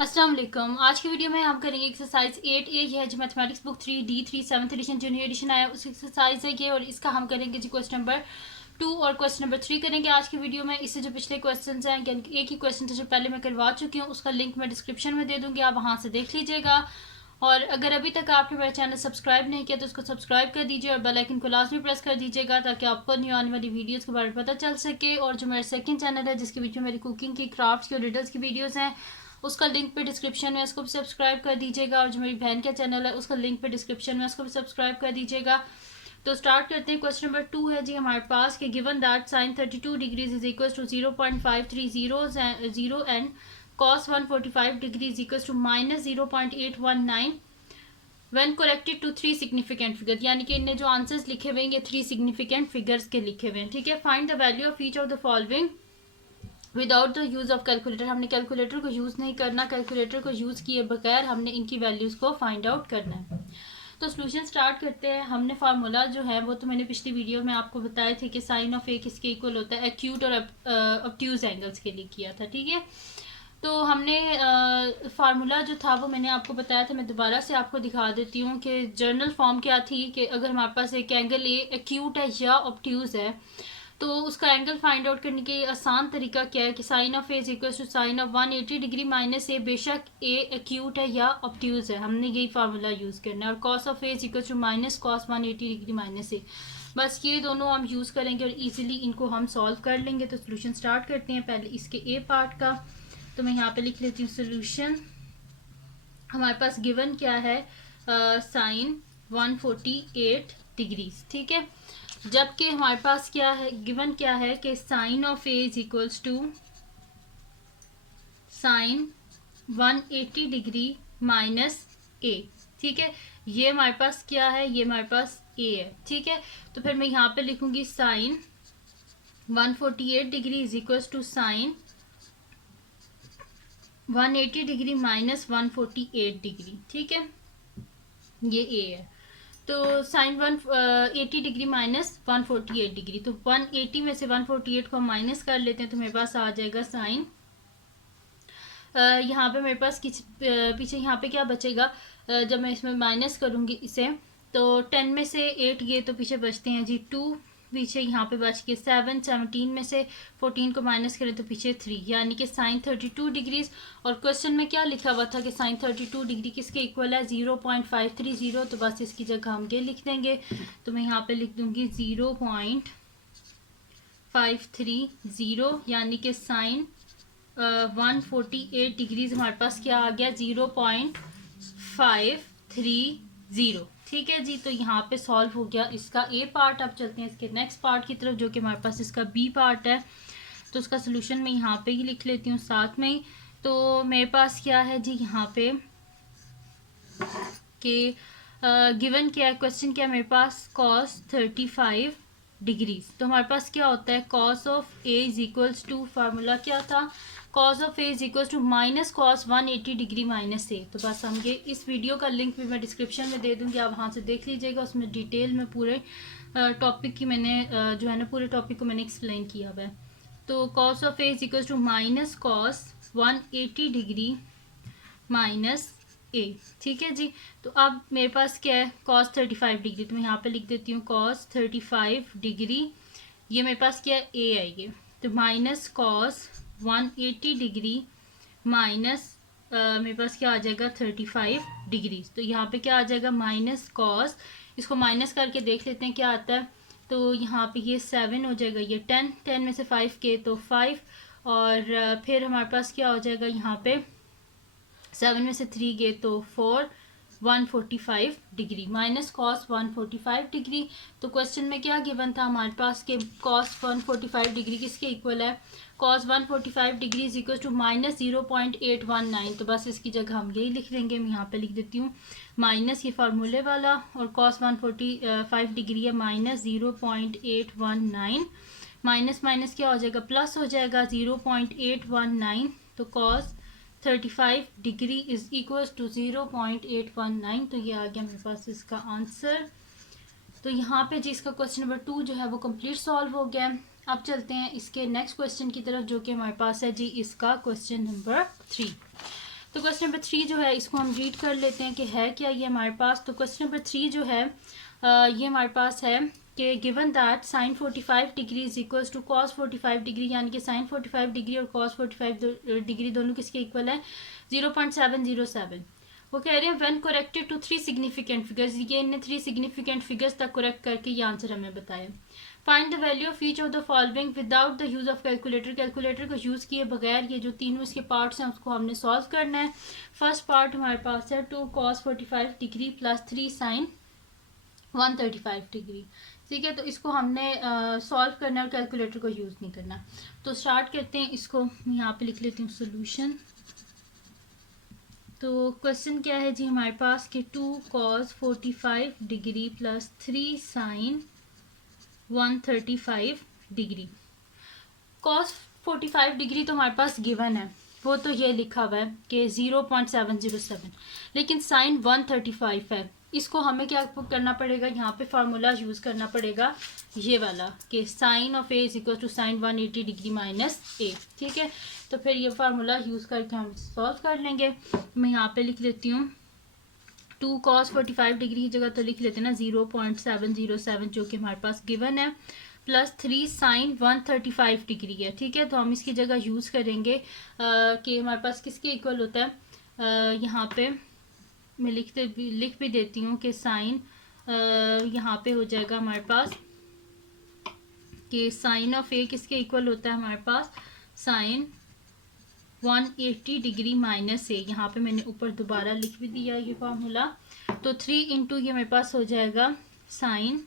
अस्सलाम वालेकुम। आज की वीडियो में हम करेंगे एक्सरसाइज 8A। ये है जो mathematics book 3D3 7th edition junior edition आया उस एक्सरसाइज है ये, और इसका हम करेंगे जी क्वेश्चन नंबर 2 और क्वेश्चन नंबर 3 करेंगे आज की वीडियो में। इससे जो पिछले क्वेश्चन हैं, यानी एक ही क्वेश्चन जो पहले मैं करवा चुकी हूँ, उसका लिंक मैं डिस्क्रिप्शन में दे दूँगी, आप वहाँ से देख लीजिएगा। और अगर अभी तक आपने मेरा चैनल सब्सक्राइब नहीं किया तो उसको सब्सक्राइब कर दीजिए और बेल आइकन को लाजमी प्रेस कर दीजिएगा ताकि आपको न्यू आने वाली वीडियोस के बारे में पता चल सके। और जो मेरा सेकंड चैनल है जिसके बीच में मेरी कुकिंग की, क्राफ्ट्स की और रिडल्स की वीडियोस हैं, उसका लिंक पे डिस्क्रिप्शन में, उसको भी सब्सक्राइब कर दीजिएगा। और जो मेरी बहन का चैनल है उसका लिंक पे डिस्क्रिप्शन में, उसको भी सब्सक्राइब कर दीजिएगा। तो स्टार्ट करते हैं। क्वेश्चन नंबर 2 है जी हमारे पास कि given that sine 32 degrees is equal to 0.530 and cos 145 degree is equal to minus 0.819 when corrected to 3 significant figure. यानी कि इनने जो आंसर्स लिखे हुए हैं ये 3 सिग्निफिकेंट फिगर्स के लिखे हुए हैं, ठीक है। Find the value of each of the following without the use of calculator. हमने कैलकुलेटर को यूज नहीं करना, कैलकुलेटर को यूज किए बगैर हमने इनकी वैल्यूज को फाइंड आउट करना है। तो सोल्यूशन स्टार्ट करते हैं। हमने फार्मूला जो है वो तो मैंने पिछली वीडियो में आपको बताए थे कि साइन ऑफ ए किसके इक्वल होता है, एक्यूट और ऑब्ट्यूज एंगल्स के लिए किया था, ठीक है। तो हमने फार्मूला जो था वो मैंने आपको बताया था, मैं दोबारा से आपको दिखा देती हूँ कि जर्नल फॉर्म क्या थी कि अगर हमारे पास एक एंगल ए एक्यूट है या ऑब्ट्यूज है तो उसका एंगल फाइंड आउट करने के आसान तरीका क्या है कि sine of a is equal to sine of 180 degree minus a, बेशक ए एक्यूट है या ऑब्ट्यूज है, हमने यही फार्मूला यूज करना है। और cos of a is equal to minus cos 180 degree minus a, बस ये दोनों हम यूज करेंगे और इजीली इनको हम सॉल्व कर लेंगे। तो सोल्यूशन स्टार्ट करते हैं पहले इसके ए पार्ट का। तो मैं यहाँ पे लिख लेती हूँ सोल्यूशन। हमारे पास गिवन क्या है, साइन 148 डिग्रीज, ठीक है। जबकि हमारे पास क्या है, गिवन क्या है कि sine of a is equals to sine 180 degree minus a, ठीक है। ये हमारे पास क्या है, ये हमारे पास ए है, ठीक है। तो फिर मैं यहाँ पे लिखूंगी sine 148 degree is equals to sine 180 degree minus 148 degree, ठीक है। ये ए है। तो साइन 180 डिग्री माइनस 148 डिग्री, तो 180 में से 148 को माइनस कर लेते हैं तो मेरे पास आ जाएगा साइन, यहाँ पे मेरे पास पीछे यहाँ पे क्या बचेगा, जब मैं इसमें माइनस करूँगी इसे तो 10 में से 8 गए तो पीछे बचते हैं जी 2, पीछे यहाँ पे बच के 7, 17 में से 14 को माइनस करें तो पीछे 3, यानी कि साइन 32 डिग्रीज। और क्वेश्चन में क्या लिखा हुआ था कि साइन 32 डिग्री किसके इक्वल है, 0.530, तो बस इसकी जगह हम ये लिख देंगे। तो मैं यहाँ पे लिख दूंगी 0.530, यानी कि साइन 148 डिग्रीज हमारे पास क्या आ गया, 0.530, ठीक है जी। तो यहाँ पे सॉल्व हो गया इसका ए पार्ट। अब चलते हैं इसके नेक्स्ट पार्ट की तरफ जो कि हमारे पास इसका बी पार्ट है। तो उसका सोल्यूशन मैं यहाँ पे ही लिख लेती हूँ साथ में ही। तो मेरे पास क्या है जी यहाँ पे कि गिवन क्या है, क्वेश्चन क्या है मेरे पास, कॉस 35 डिग्रीज। तो हमारे पास क्या होता है, cos of a is equals to, formula क्या था, cos of a is equals to minus cos 180 degree minus a. तो बस हम ये, इस वीडियो का लिंक भी मैं डिस्क्रिप्शन में दे दूंगी, आप वहाँ से देख लीजिएगा। उसमें डिटेल में पूरे टॉपिक की मैंने जो है ना पूरे टॉपिक को मैंने एक्सप्लेन किया हुआ है। तो cos of a is equals to minus cos 180 degree minus a, ठीक है जी। तो अब मेरे पास क्या है, कॉस 35 डिग्री, तो मैं यहाँ पे लिख देती हूँ कॉस 35 डिग्री, ये मेरे पास क्या है, ए है ये। तो माइनस कॉस 180 डिग्री माइनस मेरे पास क्या आ जाएगा 35 डिग्री। तो यहाँ पे क्या आ जाएगा, माइनस कॉस, इसको माइनस करके देख लेते हैं क्या आता है। तो यहाँ पे ये 7 हो जाएगा, ये 10, 10 में से 5 के तो 5, और फिर हमारे पास क्या हो जाएगा यहाँ पे 7 में से 3 गए तो 4, 145 डिग्री, माइनस कॉस 145 डिग्री। तो क्वेश्चन में क्या गिवन था हमारे पास कि कॉस 145 डिग्री किसके इक्वल है, cos 145 degree is equal to minus 0.819। तो बस इसकी जगह हम यही लिख देंगे, मैं यहाँ पे लिख देती हूँ माइनस ये फार्मूले वाला, और कॉस 145 डिग्री है माइनस 0.819, माइनस माइनस क्या हो जाएगा, प्लस हो जाएगा 0.819। तो cos 35 degree is equal to 0.819। तो ये आ गया मेरे पास इसका आंसर। तो यहाँ पे जी इसका क्वेश्चन नंबर 2 जो है वो कंप्लीट सॉल्व हो गया। अब चलते हैं इसके नेक्स्ट क्वेश्चन की तरफ जो कि हमारे पास है जी इसका क्वेश्चन नंबर 3। तो क्वेश्चन नंबर 3 जो है इसको हम रीड कर लेते हैं कि है क्या ये हमारे पास। तो क्वेश्चन नंबर 3 जो है ये हमारे पास है कि given that sine 45 degree is equals to cos 45 degree, यानी कि साइन 45 डिग्री और कॉस 45 डिग्री दोनों किसके इक्वल है 0.707। वो कह रहे हैं when corrected to 3 significant figures, ये इन्हें 3 सिग्निफिकेंट फिगर्स तक करेक्ट करके ये आंसर हमें बताया। Find the value of each of the following without the use of calculator, calculator को यूज़ किए बगैर ये जो तीनों इसके पार्ट्स हैं उसको हमने सॉल्व करना है। फर्स्ट पार्ट हमारे पास है 2 cos 45 degree plus 3 sin 135 degree. ठीक है, तो इसको हमने सॉल्व करना है और कैलकुलेटर को यूज़ नहीं करना। तो स्टार्ट करते हैं इसको, यहाँ पे लिख लेती हूँ सोल्यूशन। तो क्वेश्चन क्या है जी हमारे पास कि 2 cos 45 degree plus 3 sin 135 degree. cos 45 degree तो हमारे पास गिवन है, वो तो ये लिखा हुआ है कि 0.707, लेकिन साइन 135 है। इसको हमें क्या करना पड़ेगा, यहाँ पे फार्मूला यूज़ करना पड़ेगा ये वाला कि sine of a is equal to sine 180 degree minus a. ठीक है, तो फिर ये फार्मूला यूज़ करके हम सॉल्व कर लेंगे। मैं यहाँ पे लिख लेती हूँ 2 cos 45 डिग्री की जगह तो लिख लेते हैं ना 0.707 जो कि हमारे पास गिवन है, प्लस 3 sin 135 डिग्री है। ठीक है, तो हम इसकी जगह यूज़ करेंगे कि हमारे पास किसके इक्वल होता है, यहाँ पे मैं लिख भी देती हूँ कि साइन यहाँ पे हो जाएगा हमारे पास कि साइन ऑफ ए किसके इक्वल होता है हमारे पास साइन 180 डिग्री माइनस ए। यहाँ पे मैंने ऊपर दोबारा लिख भी दिया ये फार्मूला। तो 3 इंटू ये मेरे पास हो जाएगा साइन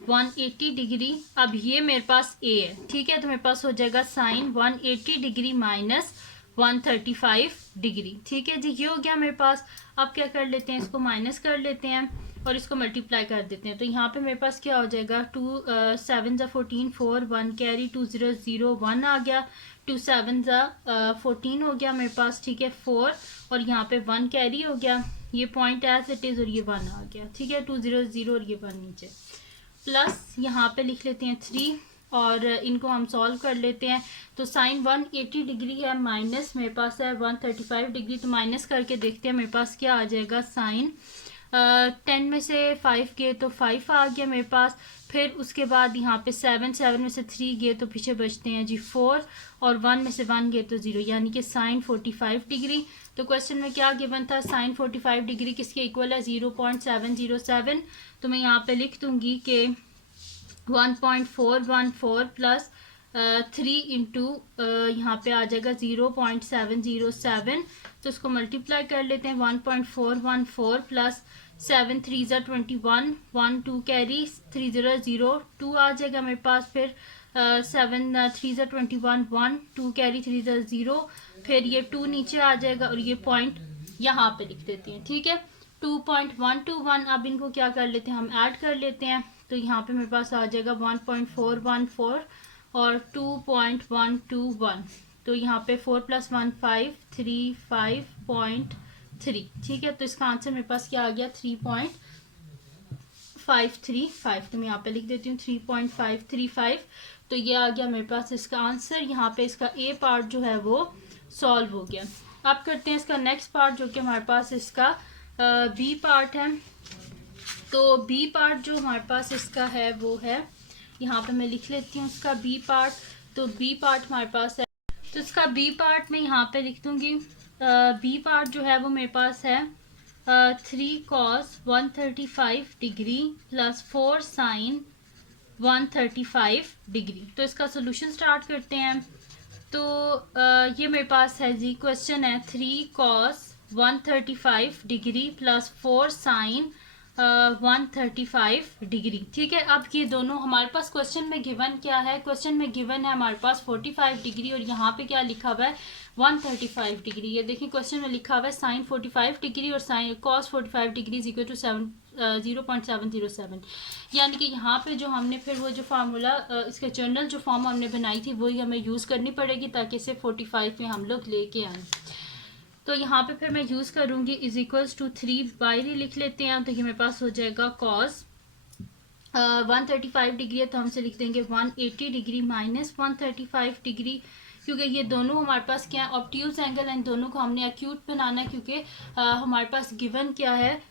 180 डिग्री। अब ये मेरे पास ए है, ठीक है, तो मेरे पास हो जाएगा साइन 180 डिग्री माइनस 135 डिग्री। ठीक है जी, ये हो गया मेरे पास। अब क्या कर लेते हैं, इसको माइनस कर लेते हैं और इसको मल्टीप्लाई कर देते हैं। तो यहाँ पे मेरे पास क्या हो जाएगा 2 7 ज़ा 14 4 1 कैरी 2 0 0 1 आ गया, 2 7 ज़ा 14 हो गया मेरे पास। ठीक है, 4 और यहाँ पे 1 कैरी हो गया, ये पॉइंट एज इट इज़ और ये 1 आ गया। ठीक है, 2 0 0 और ये 1 नीचे, प्लस यहाँ पे लिख लेते हैं 3 और इनको हम सॉल्व कर लेते हैं। तो साइन 180 डिग्री है माइनस मेरे पास है 135 डिग्री, तो माइनस करके देखते हैं मेरे पास क्या आ जाएगा। साइन 10 में से 5 गए तो 5 आ गया मेरे पास। फिर उसके बाद यहाँ पे 7 में से 3 गए तो पीछे बचते हैं जी 4 और 1 में से 1 गए तो 0, यानी कि साइन 45 डिग्री। तो क्वेश्चन में क्या गिवन था, साइन 45 डिग्री किसके इक्वल है 0.707। तो मैं यहाँ पे लिख दूंगी कि 1.414 प्लस 3 इंटू यहाँ पे आ जाएगा 0.707। तो इसको मल्टीप्लाई कर लेते हैं 1.414 प्लस 7 3 ज़ा 21 1 2 कैरी 3 0 0 2 आ जाएगा मेरे पास। फिर 7 3 ज़ा 21 1 2 कैरी 3 ज़ा 0, फिर ये 2 नीचे आ जाएगा और ये पॉइंट यहाँ पे लिख देते हैं। ठीक है, 2.121। अब इनको क्या कर लेते हैं, हम ऐड कर लेते हैं। तो यहाँ पे मेरे पास आ जाएगा 1.414 और 2.121। तो यहाँ पे 4 + 1 5 3 5.3। ठीक है, तो इसका आंसर मेरे पास क्या आ गया 3.535। तो मैं यहाँ पे लिख देती हूँ 3.535। तो ये आ गया मेरे पास इसका आंसर। यहाँ पे इसका ए पार्ट जो है वो सॉल्व हो गया। अब करते हैं इसका नेक्स्ट पार्ट जो कि हमारे पास इसका बी पार्ट है। तो बी पार्ट जो हमारे पास इसका है वो है, यहाँ पे मैं लिख लेती हूँ इसका बी पार्ट। तो बी पार्ट हमारे पास है, तो इसका बी पार्ट मैं यहाँ पे लिख दूँगी। बी पार्ट जो है वो मेरे पास है 3 cos 135 degree plus 4 sin 135 degree. तो इसका सोल्यूशन स्टार्ट करते हैं। तो ये मेरे पास है जी, क्वेश्चन है 3 cos 135 degree plus 4 sin 135 degree. ठीक है, अब ये दोनों हमारे पास क्वेश्चन में गिवन क्या है, क्वेश्चन में गिवन है हमारे पास 45 डिग्री और यहाँ पे क्या लिखा हुआ है 135 डिग्री। ये देखिए क्वेश्चन में लिखा हुआ है साइन 45 डिग्री और sine cos 45 degree is equal to 0.707। यानी कि यहाँ पे जो हमने फिर वो जो फार्मूला इसके जर्नल जो फॉर्म हमने बनाई थी वही हमें यूज़ करनी पड़ेगी ताकि इसे 45 में हम लोग लेके आएँ। तो यहाँ पे फिर मैं यूज़ करूँगी इज इक्वल्स टू 3 बाहरी लिख लेते हैं। तो ये मेरे पास हो जाएगा कॉस 135 डिग्री है तो हमसे लिख देंगे 180 डिग्री माइनस 135 डिग्री। क्योंकि ये दोनों हमारे पास क्या है, ऑब्ट्यूज एंगल है, इन दोनों को हमने एक्यूट बनाना है क्योंकि हमारे पास गिवन क्या है,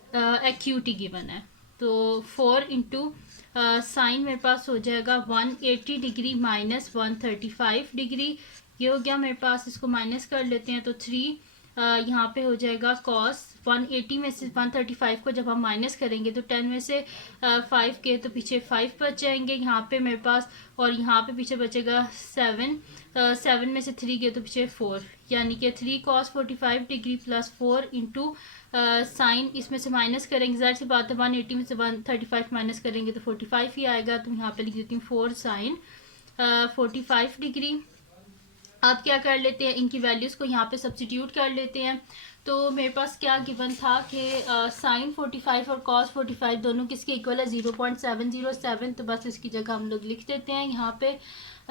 एक्यूट ही गिवन है। तो 4 इंटू साइन मेरे पास हो जाएगा 180 डिग्री माइनस 135 डिग्री, ये हो गया मेरे पास। इसको माइनस कर लेते हैं तो 3 यहाँ पे हो जाएगा कॉस 180 में से 135 को जब हम माइनस करेंगे तो 10 में से 5 के तो पीछे 5 बच जाएंगे यहाँ पे मेरे पास, और यहाँ पे पीछे बचेगा 7 में से 3 के तो पीछे 4, यानी कि 3 cos 45 degree plus 4 into sine, इसमें से माइनस करेंगे, ज़ाहिर सी बात है 180 में से 135 माइनस करेंगे तो 45 ही आएगा। तो यहाँ पे लिख देती हूँ 4 साइन 45 डिग्री। आप क्या कर लेते हैं, इनकी वैल्यूज़ को यहाँ पे सब्स्टिट्यूट कर लेते हैं। तो मेरे पास क्या गिवन था कि साइन 45 और कॉस 45 दोनों किसके इक्वल है, 0.707। तो बस इसकी जगह हम लोग लिख देते हैं यहाँ पे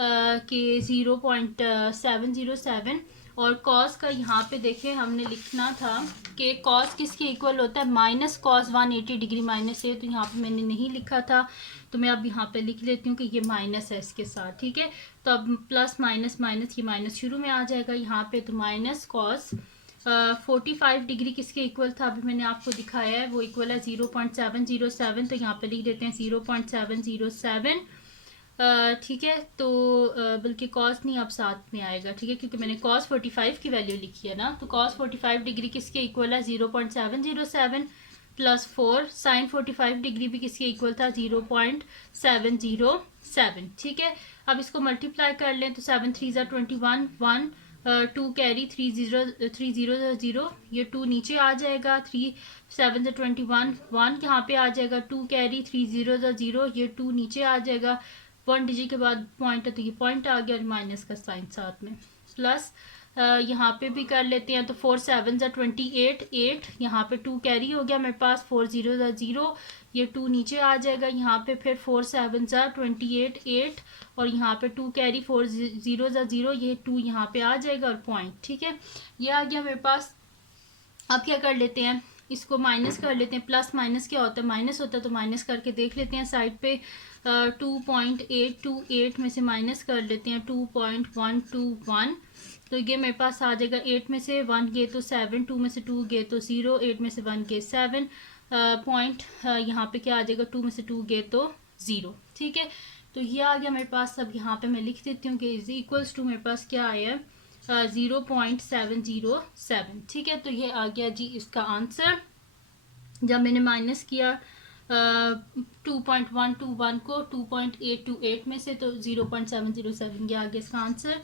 कि 0.707, और कॉस का यहाँ पे देखें हमने लिखना था कि कॉस किसके इक्वल होता है, माइनस कॉस 180 डिग्री माइनस है, तो यहाँ पे मैंने नहीं लिखा था, तो मैं अब यहाँ पे लिख लेती हूँ कि ये माइनस है इसके साथ, ठीक है। तो अब प्लस माइनस माइनस, ये माइनस शुरू में आ जाएगा यहाँ पे, तो माइनस कॉस 45 डिग्री किसके इक्वल था, अभी मैंने आपको दिखाया है, वो इक्वल है 0.707। तो यहाँ पे लिख देते हैं 0.707, ठीक है। तो बल्कि कॉस नहीं, अब साथ में आएगा, ठीक है, क्योंकि मैंने कॉस 45 की वैल्यू लिखी है ना। तो कॉस 45 डिग्री किसके इक्वल है, 0.707 प्लस 4 साइन 45 डिग्री भी किसके इक्वल था, 0.707, ठीक है। अब इसको मल्टीप्लाई कर लें तो 7 3 ज़ा 21, 1 2 कैरी 3 0 0, ये 2 नीचे आ जाएगा, 3 7 ज़ा 21, 1 यहाँ पे आ जाएगा, 2 कैरी 3 0 0, ये 2 नीचे आ जाएगा, 1 डिजिट के बाद पॉइंट है तो ये पॉइंट आ गया, और माइनस का साइन साथ में, प्लस यहाँ पे भी कर लेते हैं। तो 4 7 ज़ा 28, 8 यहाँ पे 2 कैरी हो गया मेरे पास, 4 0 ज़ा 0, ये 2 नीचे आ जाएगा यहाँ पे, फिर 4 7 ज़ा 28, 8, और यहाँ पे 2 कैरी 4 0 ज़ा 0, ये 2 यहाँ पे आ जाएगा, और पॉइंट, ठीक है, ये आ गया मेरे पास। अब क्या कर लेते हैं, इसको माइनस कर लेते हैं। प्लस माइनस क्या होता है, माइनस होता है, तो माइनस करके देख लेते हैं साइड पे। 2.828 में से माइनस कर लेते हैं 2.121, तो ये मेरे पास आ जाएगा, 8 में से 1 गए तो 7, 2 में से 2 गए तो 0, 8 में से 1 गए 7, पॉइंट यहाँ पे क्या आ जाएगा, 2 में से 2 गए तो 0, ठीक है। तो ये आ गया मेरे पास। अब यहाँ पे मैं लिख देती हूँ कि इज इक्वल्स टू मेरे पास क्या आया है, 0.707, ठीक है। तो ये आ गया जी इसका आंसर। जब मैंने माइनस किया 2.121 को 2.828 में से, तो 0.707 ये आ गया इसका आंसर।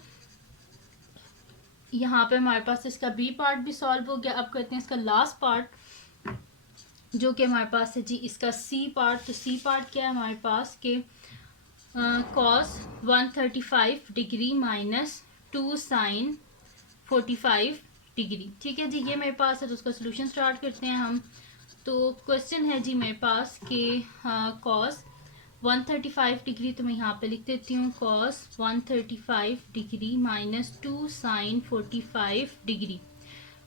यहाँ पे हमारे पास इसका बी पार्ट भी सॉल्व हो गया। अब करते हैं इसका लास्ट पार्ट, जो कि हमारे पास है जी इसका सी पार्ट। तो सी पार्ट क्या है हमारे पास के cos 135 degree minus 2 sine 45 degree, ठीक है जी, ये मेरे पास है। तो उसका सोल्यूशन स्टार्ट करते हैं हम। तो क्वेश्चन है जी मेरे पास कि कॉस 135 डिग्री, तो मैं यहाँ पे लिख देती हूँ cos 135 degree minus 2 sine 45 degree.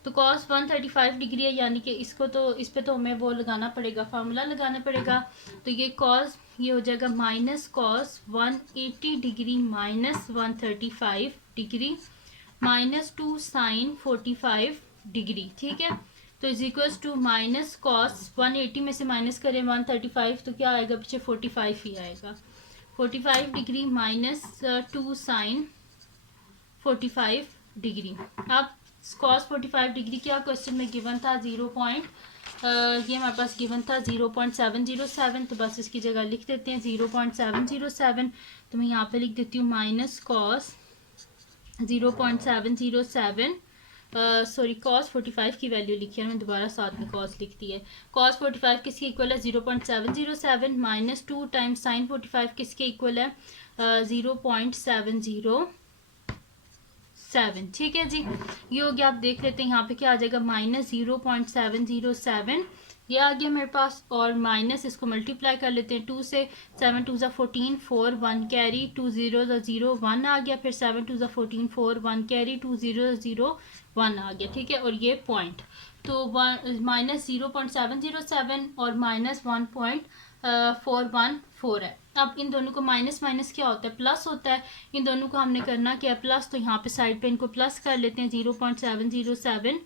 तो कॉस 135 डिग्री है, यानी कि इसको तो इस पे तो हमें वो लगाना पड़ेगा, फार्मूला लगाना पड़ेगा। तो ये कॉस ये हो जाएगा minus cos 180 degree minus 135 degree minus 2 sine 45 degree, ठीक है। तो is equals to minus cos 180 में से माइनस करें 135, तो क्या आएगा, पीछे 45 ही आएगा, 45 डिग्री माइनस 2 साइन 45 डिग्री। अब कॉस 45 डिग्री क्या क्वेश्चन में गिवन था, ये हमारे पास गिवन था 0.707, तो बस इसकी जगह लिख देते हैं 0.707। तो मैं यहाँ पे लिख देती हूँ माइनस कॉस 0.707, सॉरी कॉस 45 की वैल्यू लिखी है, मैं दोबारा साथ में कॉस लिख दी है। कॉस 45 किसके इक्वल है, 0.707 माइनस 2 टाइम्स साइन 45 किसके इक्वल है, 0.707, ठीक है जी। ये हो गया। आप देख लेते हैं यहाँ पे क्या आ जाएगा, माइनस 0.707 ये आ गया मेरे पास, और माइनस इसको मल्टीप्लाई कर लेते हैं 2 से, 7 2 ज़ा 14, 4 1 कैरी 2 0 ज़ा 0 1 आ गया, फिर 7 2 ज़ा 14, 4 1 कैरी 2 0 0 1 आ गया, ठीक है। और ये पॉइंट तो माइनस 0.707 और माइनस 1.414 है। अब इन दोनों को माइनस माइनस क्या होता है, प्लस होता है। इन दोनों को हमने करना क्या है, प्लस, तो यहाँ पे साइड पे इनको प्लस कर लेते हैं, 0.707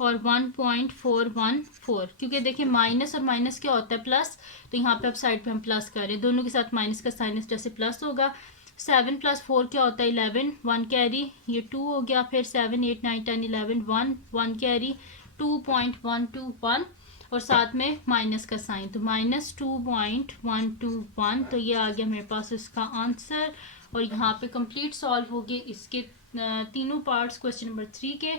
और 1.414, क्योंकि देखिए माइनस और माइनस क्या होता है, प्लस, तो यहाँ पे अब साइड पे हम प्लस कर रहे हैं, दोनों के साथ माइनस का साइन इस जैसे प्लस होगा। 7 + 4 क्या होता है, 11, 1 कैरी, ये 2 हो गया, फिर 7, 8, 9, 10, 11, 1 कैरी, 2.121 और साथ में माइनस का साइन, तो -2.121, तो ये आ गया मेरे पास इसका आंसर। और यहाँ पे कंप्लीट सॉल्व हो गए इसके तीनों पार्ट्स क्वेश्चन नंबर 3 के।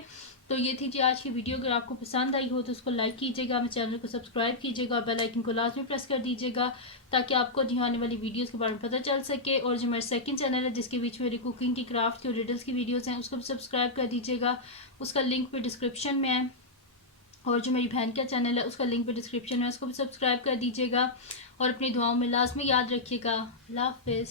तो ये थी जी आज की वीडियो। अगर आपको पसंद आई हो तो उसको लाइक कीजिएगा, मेरे चैनल को सब्सक्राइब कीजिएगा और बेल आइकन को लाजमी प्रेस कर दीजिएगा ताकि आपको जो आने वाली वीडियोस के बारे में पता चल सके। और जो मेरा सेकंड चैनल है जिसके बीच मेरी कुकिंग की, क्राफ्ट की और रिडल्स की वीडियोस हैं, उसको भी सब्सक्राइब कर दीजिएगा, उसका लिंक भी डिस्क्रिप्शन में है। और जो मेरी बहन का चैनल है उसका लिंक भी डिस्क्रिप्शन में है, उसको भी सब्सक्राइब कर दीजिएगा और अपनी दुआओं में लाजमी याद रखिएगा। अल्लाह हाफिज़।